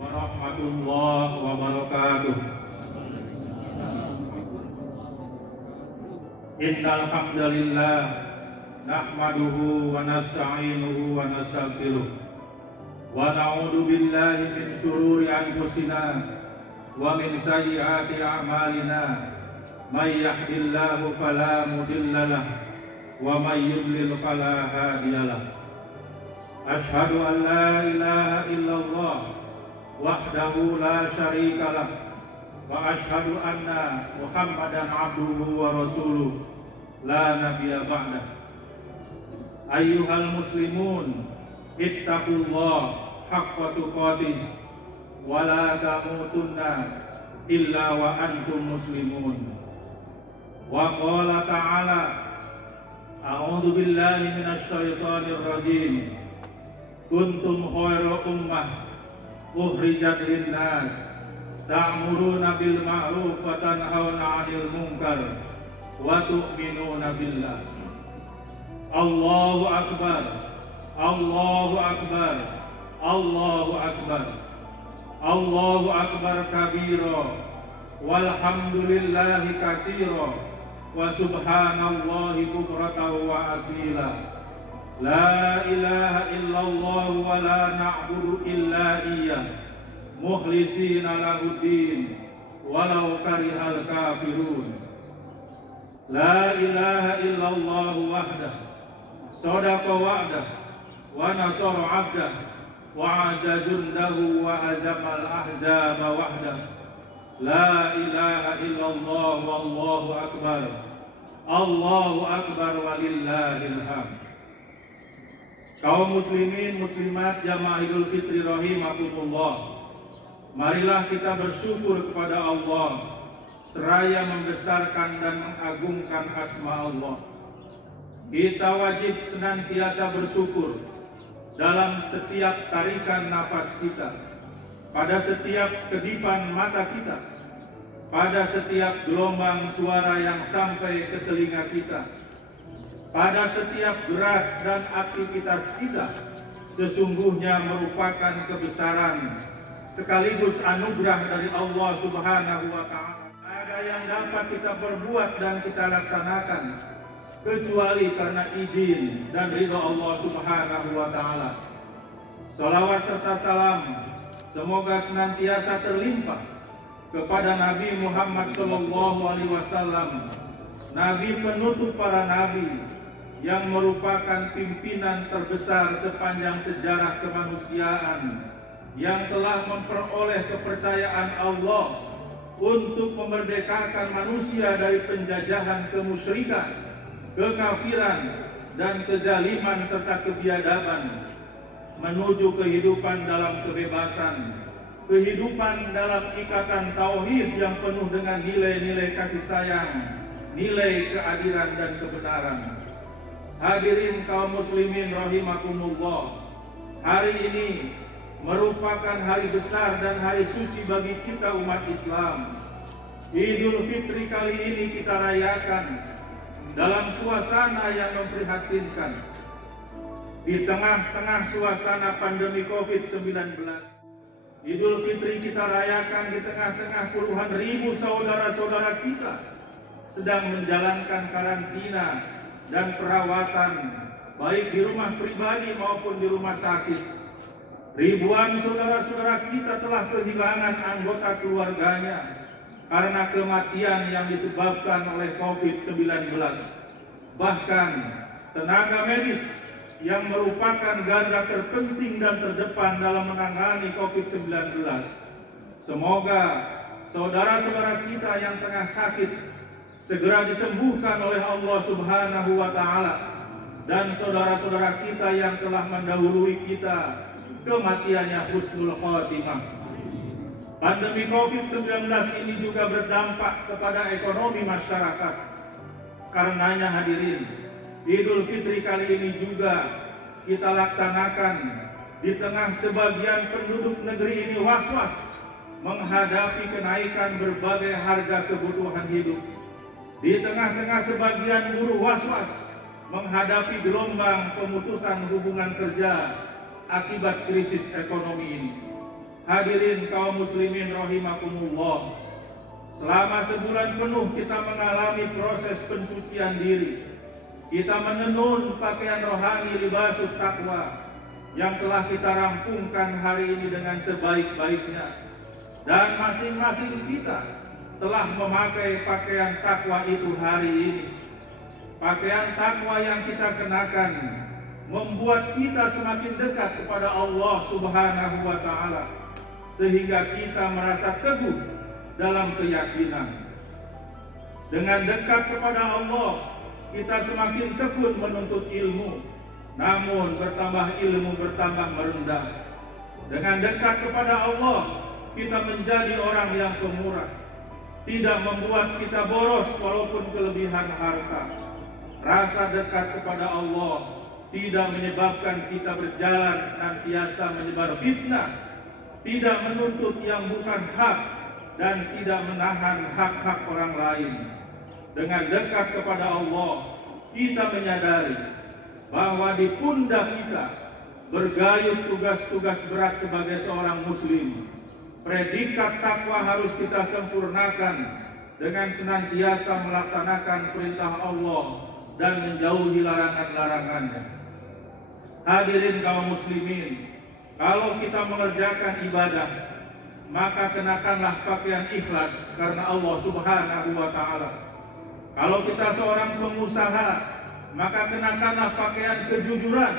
warahmatullahi wabarakatuh. Innal hamdalillah nahmaduhu wa nasta'inuhu wa nastaghfiruh wa na'udzu billahi min shururi anfusina wa min sayyiati a'malina. May yahdihillahu fala mudilla lahu wa may yudlil fala hadiya lahu. Asyhadu an la ilaha illallah wahdahu la syarika lahu wa asyhadu anna Muhammadan abduhu wa rasuluh la nabiyya ba'dah. Ayyuhal muslimun ittaqullah haqqa tuqatih wa la tamutunna illa wa antum muslimun. Wa qala ta'ala a'udzu billahi minasy syaithanir rajim. Kuntum khairu ummah ukhrijat lin-nas ta'muruna bil ma'ruf wa tanhauna 'anil munkar wa tu'minuna billah. Allahu akbar, Allahu akbar, Allahu akbar, Allahu akbar kabira walhamdulillahi katsira wa subhanallahi bukratan wa asila. La ilaha illallah wa la na'budu illa iyyah mukhlisina lahuddin walau karihal kafirun. La ilaha illallah wahdah sadaqa wa'dah wa nasara 'abdah wa 'adda jundahu wa azamal ahzaba wahdah. La ilaha illallah wallahu akbar, Allahu akbar walillahil hamd. Kaum muslimin muslimat jamaah Idul Fitri rahimakumullah, marilah kita bersyukur kepada Allah seraya membesarkan dan mengagungkan asma Allah. Kita wajib senantiasa bersyukur dalam setiap tarikan nafas kita, pada setiap kedipan mata kita, pada setiap gelombang suara yang sampai ke telinga kita, pada setiap gerak dan aktivitas kita. Sesungguhnya merupakan kebesaran sekaligus anugerah dari Allah Subhanahu wa Ta'ala. Ada yang dapat kita perbuat dan kita laksanakan kecuali karena izin dan ridha Allah Subhanahu wa Ta'ala. Salawat serta salam semoga senantiasa terlimpah kepada Nabi Muhammad SAW, Nabi penutup para nabi, yang merupakan pimpinan terbesar sepanjang sejarah kemanusiaan, yang telah memperoleh kepercayaan Allah untuk memerdekakan manusia dari penjajahan kemusyrikan, kekafiran, dan kezaliman serta kebiadaban, menuju kehidupan dalam kebebasan, kehidupan dalam ikatan tauhid yang penuh dengan nilai-nilai kasih sayang, nilai keadilan dan kebenaran. Hadirin kaum muslimin rahimakumullah, hari ini merupakan hari besar dan hari suci bagi kita umat Islam. Idul Fitri kali ini kita rayakan dalam suasana yang memprihatinkan, di tengah-tengah suasana pandemi COVID-19. Idul Fitri kita rayakan di tengah-tengah puluhan ribu saudara-saudara kita sedang menjalankan karantina dan perawatan, baik di rumah pribadi maupun di rumah sakit. Ribuan saudara-saudara kita telah kehilangan anggota keluarganya karena kematian yang disebabkan oleh COVID-19. Bahkan tenaga medis yang merupakan garda terpenting dan terdepan dalam menangani COVID-19. Semoga saudara-saudara kita yang tengah sakit segera disembuhkan oleh Allah Subhanahu wa Ta'ala, dan saudara-saudara kita yang telah mendahului kita kematiannya husnul khotimah. Pandemi COVID-19 ini juga berdampak kepada ekonomi masyarakat. Karenanya hadirin, Idul Fitri kali ini juga kita laksanakan di tengah sebagian penduduk negeri ini was-was menghadapi kenaikan berbagai harga kebutuhan hidup. Di tengah-tengah sebagian buruh was-was menghadapi gelombang pemutusan hubungan kerja akibat krisis ekonomi ini. Hadirin kaum muslimin rahimakumullah, selama sebulan penuh kita mengalami proses pensucian diri. Kita menenun pakaian rohani libasut taqwa yang telah kita rampungkan hari ini dengan sebaik-baiknya. Dan masing-masing kita telah memakai pakaian takwa itu hari ini. Pakaian takwa yang kita kenakan membuat kita semakin dekat kepada Allah Subhanahu wa Ta'ala, sehingga kita merasa teguh dalam keyakinan. Dengan dekat kepada Allah, kita semakin tekun menuntut ilmu, namun bertambah ilmu bertambah merendah. Dengan dekat kepada Allah, kita menjadi orang yang pemurah, tidak membuat kita boros walaupun kelebihan harta. Rasa dekat kepada Allah tidak menyebabkan kita berjalan senantiasa menyebar fitnah, tidak menuntut yang bukan hak, dan tidak menahan hak-hak orang lain. Dengan dekat kepada Allah, kita menyadari bahwa di pundak kita bergayut tugas-tugas berat sebagai seorang muslim. Predikat takwa harus kita sempurnakan dengan senantiasa melaksanakan perintah Allah dan menjauhi larangan-larangannya. Hadirin kaum muslimin, kalau kita mengerjakan ibadah, maka kenakanlah pakaian ikhlas karena Allah Subhanahu wa Ta'ala. Kalau kita seorang pengusaha, maka kenakanlah pakaian kejujuran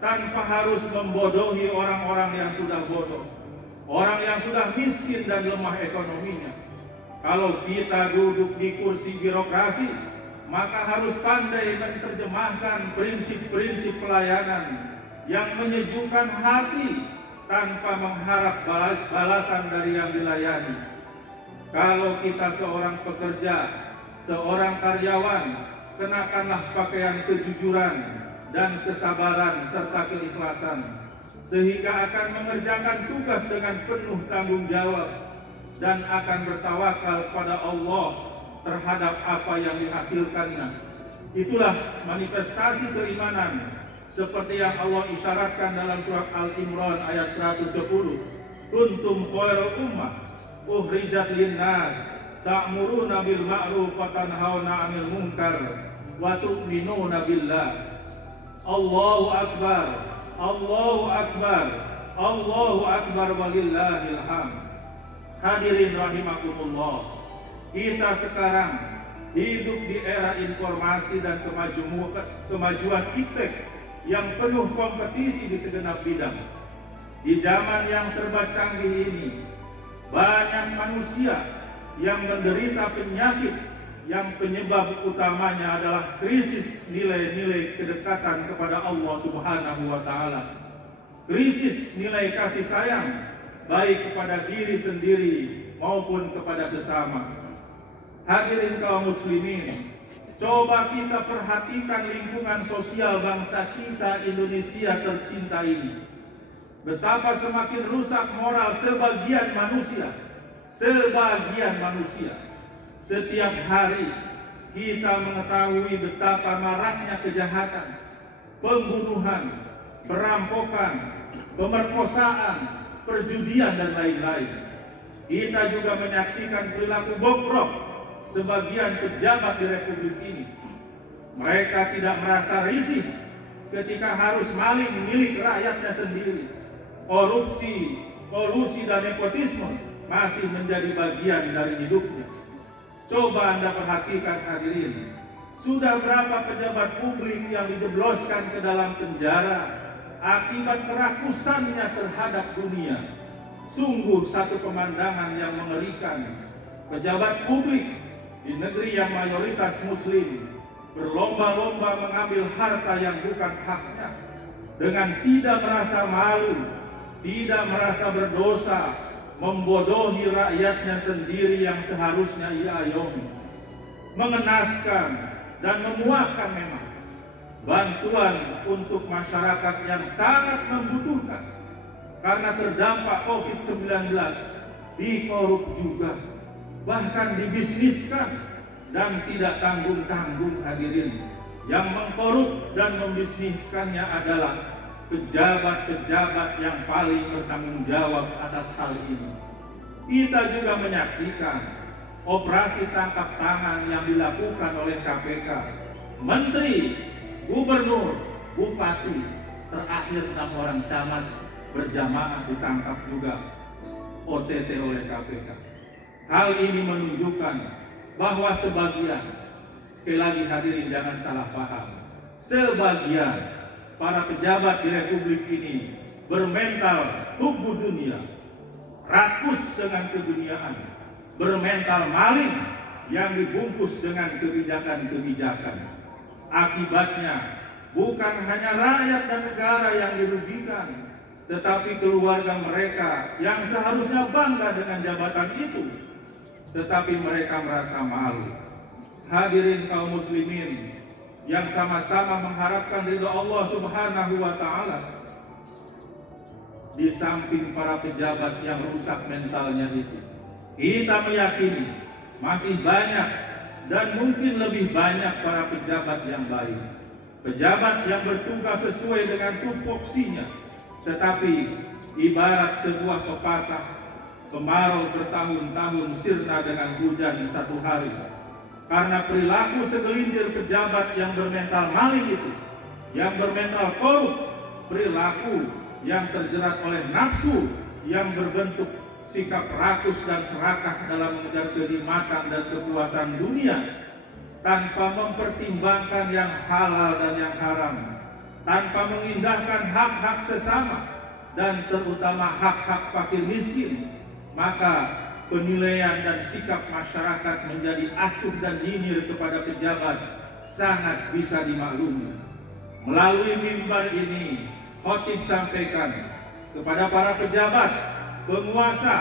tanpa harus membodohi orang-orang yang sudah bodoh, orang yang sudah miskin dan lemah ekonominya. Kalau kita duduk di kursi birokrasi, maka harus pandai menerjemahkan prinsip-prinsip pelayanan yang menyejukkan hati tanpa mengharap balasan dari yang dilayani. Kalau kita seorang pekerja, seorang karyawan, kenakanlah pakaian kejujuran dan kesabaran serta keikhlasan, sehingga akan mengerjakan tugas dengan penuh tanggung jawab dan akan bertawakal pada Allah terhadap apa yang dihasilkannya. Itulah manifestasi keimanan seperti yang Allah isyaratkan dalam surat Al-Imran ayat 110. Kuntum khairal ummah ukhrijat linnas ta'muruna bil ma'ruf wa tanhauna 'anil munkar wa tu'minuna billah. Allahu akbar, Allahu akbar, Allahu akbar walillahil hamd. Hadirin rahimakumullah, kita sekarang hidup di era informasi dan kemajuan iptek yang penuh kompetisi di segenap bidang. Di zaman yang serba canggih ini, banyak manusia yang menderita penyakit yang penyebab utamanya adalah krisis nilai-nilai kedekatan kepada Allah Subhanahu wa Ta'ala. Krisis nilai kasih sayang baik kepada diri sendiri maupun kepada sesama. Hadirin kaum muslimin, coba kita perhatikan lingkungan sosial bangsa kita Indonesia tercinta ini. Betapa semakin rusak moral sebagian manusia. Setiap hari kita mengetahui betapa maraknya kejahatan, pembunuhan, perampokan, pemerkosaan, perjudian dan lain-lain. Kita juga menyaksikan perilaku bobrok sebagian pejabat di Republik ini. Mereka tidak merasa risih ketika harus maling milik rakyatnya sendiri. Korupsi, kolusi dan nepotisme masih menjadi bagian dari hidupnya. Coba Anda perhatikan hadirin, sudah berapa pejabat publik yang dijebloskan ke dalam penjara akibat kerakusannya terhadap dunia. Sungguh satu pemandangan yang mengerikan. Pejabat publik di negeri yang mayoritas muslim berlomba-lomba mengambil harta yang bukan haknya dengan tidak merasa malu, tidak merasa berdosa, membodohi rakyatnya sendiri yang seharusnya ia ayomi. Mengenaskan dan memuakkan memang. Bantuan untuk masyarakat yang sangat membutuhkan karena terdampak COVID-19 dikorup juga, bahkan dibisniskan dan tidak tanggung-tanggung hadirin. Yang mengkorup dan membisniskannya adalah pejabat-pejabat yang paling bertanggung jawab atas hal ini. Kita juga menyaksikan operasi tangkap tangan yang dilakukan oleh KPK. Menteri, gubernur, bupati, terakhir 6 orang camat berjamaah ditangkap juga OTT oleh KPK. Hal ini menunjukkan bahwa sebagian, sekali lagi hadirin jangan salah paham, sebagian para pejabat di Republik ini bermental hubbu dunia, rakus dengan keduniaan, bermental maling yang dibungkus dengan kebijakan-kebijakan. Akibatnya bukan hanya rakyat dan negara yang dirugikan, tetapi keluarga mereka yang seharusnya bangga dengan jabatan itu, tetapi mereka merasa malu. Hadirin kaum muslimin yang sama-sama mengharapkan ridha Allah Subhanahu wa taala, di samping para pejabat yang rusak mentalnya itu, kita meyakini masih banyak dan mungkin lebih banyak para pejabat yang baik, pejabat yang bertugas sesuai dengan tupoksinya. Tetapi ibarat sebuah pepatah, kemarau bertahun-tahun sirna dengan hujan satu hari. Karena perilaku segelintir pejabat yang bermental maling itu, yang bermental korup, perilaku yang terjerat oleh nafsu, yang berbentuk sikap rakus dan serakah dalam mengejar kenikmatan dan kepuasan dunia, tanpa mempertimbangkan yang halal dan yang haram, tanpa mengindahkan hak-hak sesama dan terutama hak-hak fakir miskin, maka penilaian dan sikap masyarakat menjadi acuh dan nyinyir kepada pejabat sangat bisa dimaklumi. Melalui mimbar ini, khotib sampaikan kepada para pejabat, penguasa,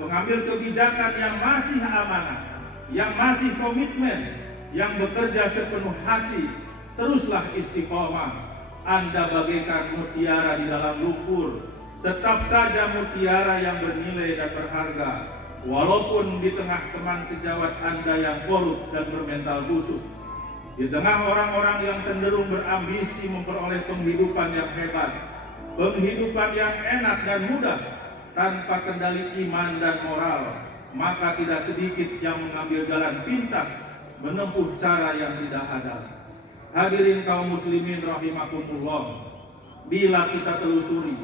pengambil kebijakan yang masih amanah, yang masih komitmen, yang bekerja sepenuh hati, teruslah istiqomah. Anda bagaikan mutiara di dalam lumpur, tetap saja mutiara yang bernilai dan berharga, walaupun di tengah teman sejawat Anda yang korup dan bermental busuk, di tengah orang-orang yang cenderung berambisi memperoleh penghidupan yang hebat, penghidupan yang enak dan mudah, tanpa kendali iman dan moral, maka tidak sedikit yang mengambil jalan pintas, menempuh cara yang tidak halal. Hadirin kaum muslimin rahimakumullah, bila kita telusuri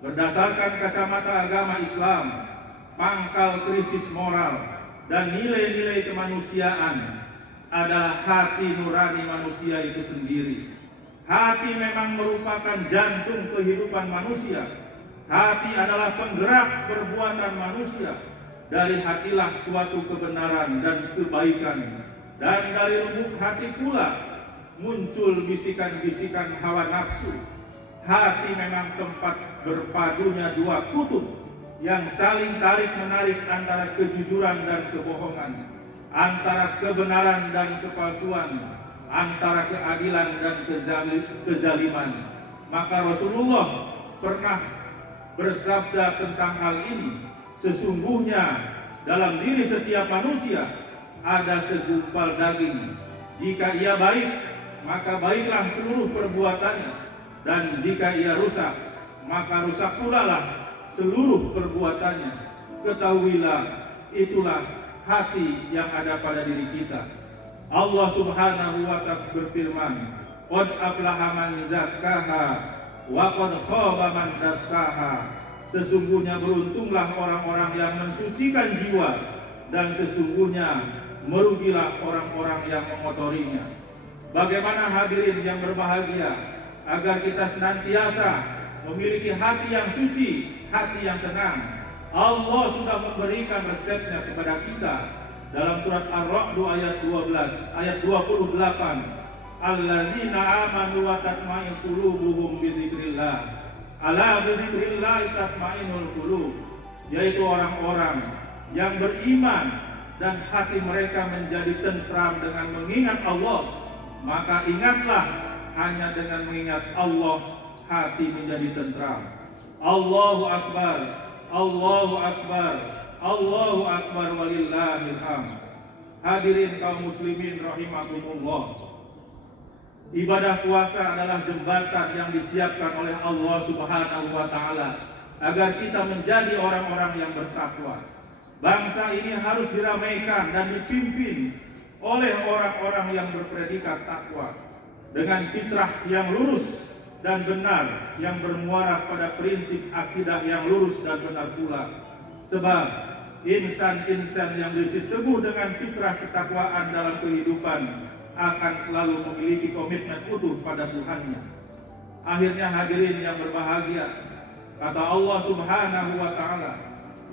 berdasarkan kacamata agama Islam, pangkal krisis moral dan nilai-nilai kemanusiaan adalah hati nurani manusia itu sendiri. Hati memang merupakan jantung kehidupan manusia. Hati adalah penggerak perbuatan manusia. Dari hatilah suatu kebenaran dan kebaikan, dan dari lubuk hati pula muncul bisikan-bisikan hawa nafsu. Hati memang tempat berpadunya dua kutub yang saling tarik-menarik antara kejujuran dan kebohongan, antara kebenaran dan kepalsuan, antara keadilan dan kezaliman. Maka Rasulullah pernah bersabda tentang hal ini, sesungguhnya dalam diri setiap manusia ada segumpal daging. Jika ia baik, maka baiklah seluruh perbuatannya, dan jika ia rusak, maka rusak pula lah seluruh perbuatannya. Ketahuilah, itulah hati yang ada pada diri kita. Allah Subhanahu wa ta'ala berfirman, qad aflaha man zakkaha wa qad khaba man dassaha. Sesungguhnya beruntunglah orang-orang yang mensucikan jiwa, dan sesungguhnya merugilah orang-orang yang mengotorinya. Bagaimana hadirin yang berbahagia agar kita senantiasa memiliki hati yang suci, hati yang tenang. Allah sudah memberikan resepnya kepada kita dalam surat Ar-Ra'd ayat 12, ayat 28. Alladzina amanu wa tatma'innu qulubuhum bi dzikrillah. Ala bi dzikrillah tatma'innul qulub. Yaitu orang-orang yang beriman dan hati mereka menjadi tentram dengan mengingat Allah. Maka ingatlah, hanya dengan mengingat Allah hati menjadi tentram. Allahu Akbar, Allahu Akbar, Allahu Akbar walillahil hamd. Hadirin kaum muslimin rahimakumullah, Ibadah puasa adalah jembatan yang disiapkan oleh Allah Subhanahu wa Ta'ala agar kita menjadi orang-orang yang bertakwa. Bangsa ini harus diramaikan dan dipimpin oleh orang-orang yang berpredikat takwa dengan fitrah yang lurus dan benar, yang bermuara pada prinsip akidah yang lurus dan benar pula. Sebab insan-insan yang berseteguh dengan fitrah ketakwaan dalam kehidupan akan selalu memiliki komitmen utuh pada Tuhannya. Akhirnya hadirin yang berbahagia, kata Allah Subhanahu wa Ta'ala,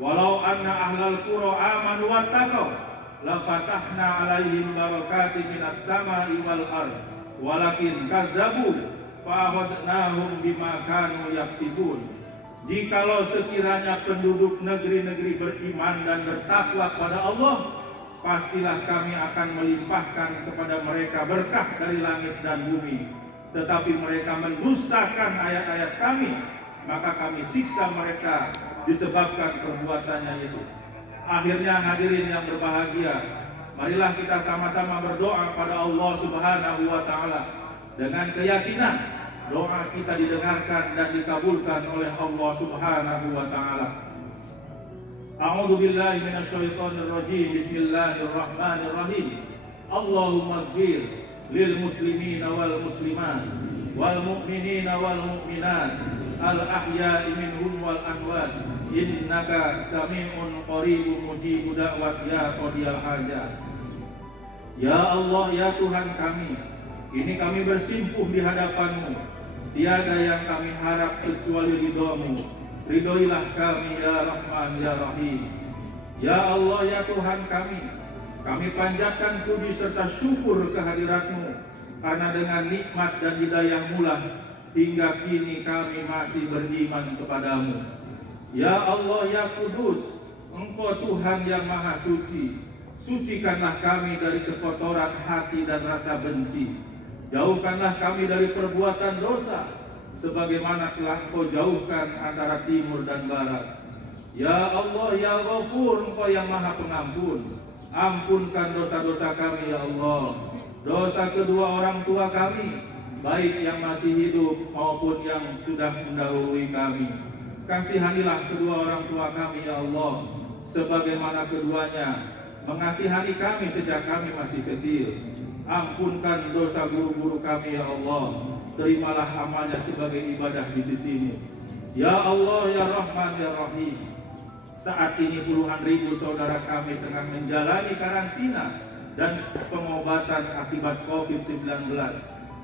walau anna ahlal qura amanu wattaqau la fatahna 'alaihim barakatin minas sama'i wal ardh walakin kazzabu fa akhadnahum bima kanu yaksibun. Jikalau sekiranya penduduk negeri-negeri beriman dan bertakwa kepada Allah, pastilah kami akan melimpahkan kepada mereka berkah dari langit dan bumi. Tetapi mereka mendustakan ayat-ayat kami, maka kami siksa mereka disebabkan perbuatannya itu. Akhirnya hadirin yang berbahagia, marilah kita sama-sama berdoa pada Allah Subhanahu wa Ta'ala dengan keyakinan doa kita didengarkan dan dikabulkan oleh Allah Subhanahu wa Ta'ala. A'udzu billahi minasyaitonir rajim. Bismillahirrahmanirrahim. Allahumma ighfir lil muslimina wal muslimat wal mu'minina wal mu'minat al ahya'i minhum wal amwat innaka sami'un qaribun mujibud da'wat ya qadiyal hajat. Ya Allah, ya Tuhan kami, ini kami bersimpuh di hadapan-Mu. Tiada yang kami harap kecuali ridho-Mu. Ridhoilah kami ya Rahman ya Rahim. Ya Allah, ya Tuhan kami panjatkan puji serta syukur kehadirat-Mu, karena dengan nikmat dan hidayah-Mu lah hingga kini kami masih beriman kepadamu. Ya Allah, ya Kudus, Engkau Tuhan yang Maha Suci. Sucikanlah kami dari kekotoran hati dan rasa benci. Jauhkanlah kami dari perbuatan dosa, sebagaimana telah Engkau jauhkan antara timur dan barat. Ya Allah, ya Ghafur, Engkau yang Maha Pengampun. Ampunkan dosa-dosa kami ya Allah, dosa kedua orang tua kami, baik yang masih hidup maupun yang sudah mendahului kami. Kasihanilah kedua orang tua kami ya Allah, sebagaimana keduanya mengasihani kami sejak kami masih kecil. Ampunkan dosa guru-guru kami ya Allah, terimalah amalnya sebagai ibadah di sisi-Mu. Ya Allah, ya Rahman, ya Rahim. Saat ini puluhan ribu saudara kami tengah menjalani karantina dan pengobatan akibat COVID-19.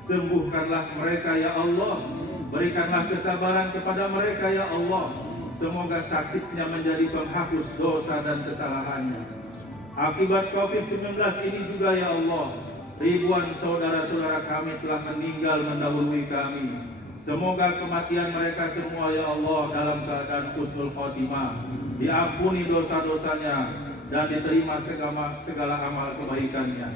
Sembuhkanlah mereka ya Allah, berikanlah kesabaran kepada mereka ya Allah. Semoga sakitnya menjadi penghapus dosa dan kesalahannya. Akibat COVID-19 ini juga ya Allah, ribuan saudara-saudara kami telah meninggal mendahului kami. Semoga kematian mereka semua ya Allah dalam keadaan husnul khotimah, diampuni dosa-dosanya dan diterima segala amal kebaikannya.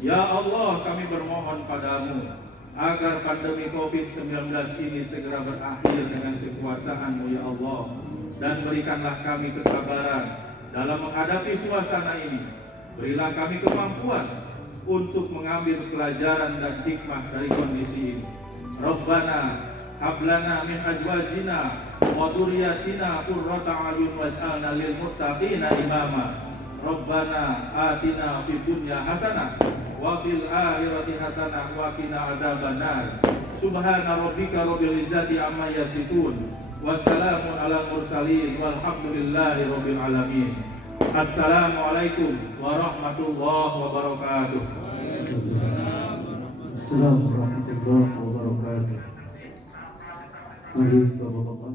Ya Allah, kami bermohon padamu agar pandemi COVID-19 ini segera berakhir dengan kekuasaan-Mu ya Allah, dan berikanlah kami kesabaran dalam menghadapi suasana ini. Berilah kami kemampuan untuk mengambil pelajaran dan hikmah dari kondisi ini. Rabbana hablana min azwajina wa dhurriyyatina qurrata a'yun waj'alna lil muttaqina imama. Rabbana atina fid dunya hasanah wa fil akhirati hasanah wa qina adzabannar. Subhana rabbika rabbil izzati amma yasifun. Wassalamun ala mursalin walhamdulillahi rabbil alamin. Assalamualaikum warahmatullahi wabarakatuh. Assalamualaikum warahmatullahi wabarakatuh. Mari Bapak-bapak